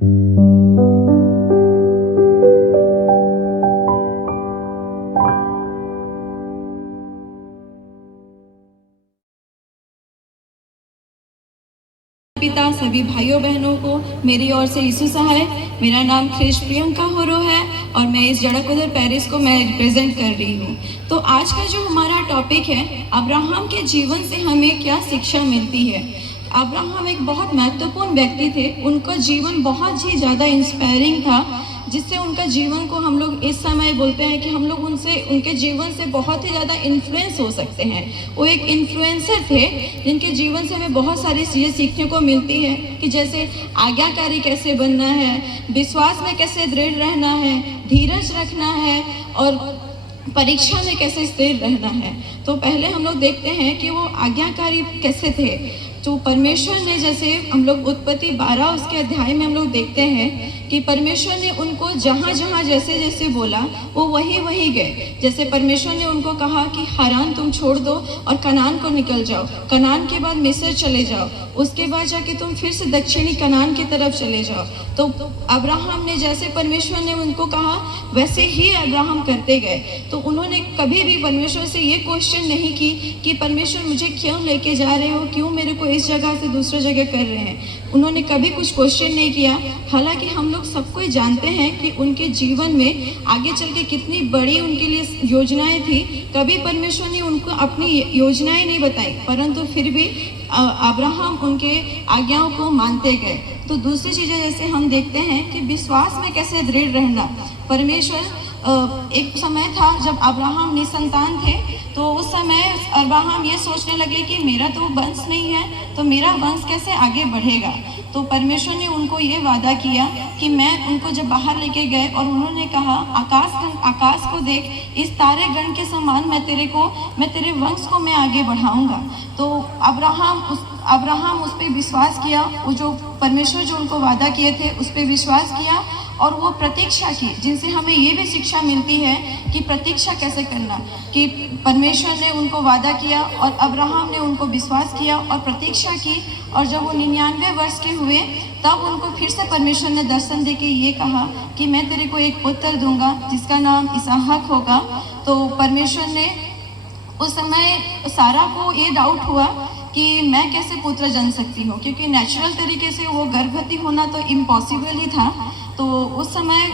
पिता सभी भाइयों बहनों को मेरी ओर से यीशु सहाय। मेरा नाम ख्रिश प्रियंका होरो है और मैं इस जड़कोदर पेरिस को मैं रिप्रेजेंट कर रही हूँ। तो आज का जो हमारा टॉपिक है, अब्राहम के जीवन से हमें क्या शिक्षा मिलती है। अब्राहम एक बहुत महत्वपूर्ण व्यक्ति थे, उनका जीवन बहुत ही ज़्यादा इंस्पायरिंग था, जिससे उनका जीवन को हम लोग इस समय बोलते हैं कि हम लोग उनके जीवन से बहुत ही ज़्यादा इन्फ्लुएंस हो सकते हैं। वो एक इन्फ्लुएंसर थे जिनके जीवन से हमें बहुत सारी चीज़ें सीखने को मिलती है कि जैसे आज्ञाकारी कैसे बनना है, विश्वास में कैसे दृढ़ रहना है, धीरज रखना है और परीक्षा में कैसे स्थिर रहना है। तो पहले हम लोग देखते हैं कि वो आज्ञाकारी कैसे थे। तो परमेश्वर ने, जैसे हम लोग उत्पत्ति 12 उसके अध्याय में हम लोग देखते हैं कि परमेश्वर ने उनको जहाँ जहाँ जैसे जैसे बोला वो वही वही गए। जैसे परमेश्वर ने उनको कहा कि हारान तुम छोड़ दो और कनान को निकल जाओ, कनान के बाद मिस्र चले जाओ, उसके बाद जाके तुम फिर से दक्षिणी कनान की तरफ चले जाओ। तो अब्राहम ने, जैसे परमेश्वर ने उनको कहा वैसे ही अब्राहम करते गए। तो उन्होंने कभी भी परमेश्वर से ये क्वेश्चन नहीं की कि परमेश्वर मुझे क्यों लेके जा रहे हो, क्यों मेरे को इस जगह से दूसरी जगह कर रहे हैं। उन्होंने कभी कुछ क्वेश्चन नहीं किया। हालांकि हम लोग सब कोई जानते हैं कि उनके जीवन में आगे चल के कितनी बड़ी उनके लिए योजनाएं थी। कभी परमेश्वर ने उनको अपनी योजनाएं नहीं बताई, परंतु फिर भी अब्राहम उनके आज्ञाओं को मानते गए। तो दूसरी चीज़ें जैसे हम देखते हैं कि विश्वास में कैसे दृढ़ रहना। परमेश्वर, एक समय था जब अब्राहम निसंतान थे, तो उस समय अब्राहम ये सोचने लगे कि मेरा तो वंश नहीं है, तो मेरा वंश कैसे आगे बढ़ेगा। तो परमेश्वर ने उनको ये वादा किया कि मैं उनको जब बाहर लेके गए और उन्होंने कहा आकाश को देख, इस तारे गण के समान मैं तेरे वंश को मैं आगे बढ़ाऊंगा। तो अब्राहम उस पर विश्वास किया, वो जो परमेश्वर जो उनको वादा किए थे उस पर विश्वास किया और वो प्रतीक्षा की, जिनसे हमें ये भी शिक्षा मिलती है कि प्रतीक्षा कैसे करना। कि परमेश्वर ने उनको वादा किया और अब्राहम ने उनको विश्वास किया और प्रतीक्षा की, और जब वो 99 वर्ष के हुए तब उनको फिर से परमेश्वर ने दर्शन देके ये कहा कि मैं तेरे को एक पुत्र दूंगा जिसका नाम इसहाक होगा। तो परमेश्वर ने, उस समय सारा को ये डाउट हुआ कि मैं कैसे पुत्र जन सकती हूँ, क्योंकि नेचुरल तरीके से वो गर्भवती होना तो इम्पॉसिबल ही था। तो उस समय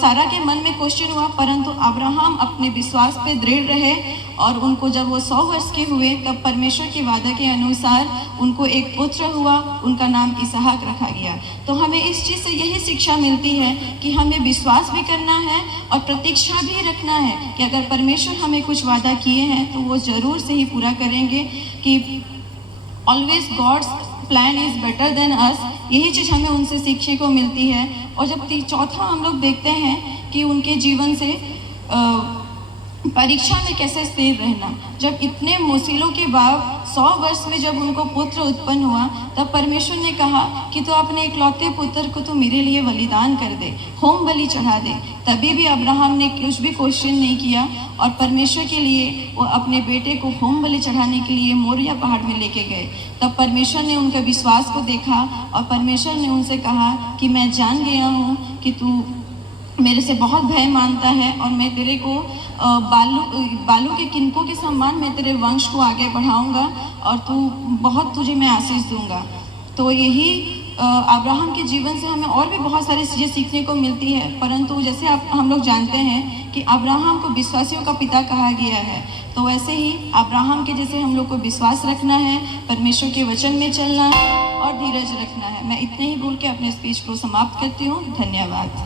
सारा के मन में क्वेश्चन हुआ, परंतु अब्राहम अपने विश्वास पे दृढ़ रहे और उनको जब वो 100 वर्ष के हुए तब परमेश्वर के वादा के अनुसार उनको एक पुत्र हुआ, उनका नाम इसहाक रखा गया। तो हमें इस चीज़ से यही शिक्षा मिलती है कि हमें विश्वास भी करना है और प्रतीक्षा भी रखना है कि अगर परमेश्वर हमें कुछ वादा किए हैं तो वो ज़रूर से ही पूरा करेंगे। कि always God's plan is better than us, यही चीज़ हमें उनसे सीखने को मिलती है। और जब चौथा हम लोग देखते हैं कि उनके जीवन से परीक्षा में कैसे स्थिर रहना। जब इतने मुसीबतों के बाद 100 वर्ष में जब उनको पुत्र उत्पन्न हुआ तब परमेश्वर ने कहा कि तो अपने इकलौते पुत्र को तो मेरे लिए बलिदान कर दे, होम बलि चढ़ा दे। तभी भी अब्राहम ने कुछ भी क्वेश्चन नहीं किया और परमेश्वर के लिए वो अपने बेटे को होम बलि चढ़ाने के लिए मोरिया पहाड़ में लेके गए। तब परमेश्वर ने उनका विश्वास को देखा और परमेश्वर ने उनसे कहा कि मैं जान गया हूँ कि तू मेरे से बहुत भय मानता है और मैं तेरे को बालू के किनकों के समान मैं तेरे वंश को आगे बढ़ाऊंगा और तुझे मैं आशीष दूंगा। तो यही अब्राहम के जीवन से हमें और भी बहुत सारी चीज़ें सीखने को मिलती है। परंतु जैसे हम लोग जानते हैं कि अब्राहम को विश्वासियों का पिता कहा गया है, तो वैसे ही अब्राहम के जैसे हम लोग को विश्वास रखना है, परमेश्वर के वचन में चलना है और धीरज रखना है। मैं इतने ही बोल के अपने स्पीच को समाप्त करती हूँ। धन्यवाद।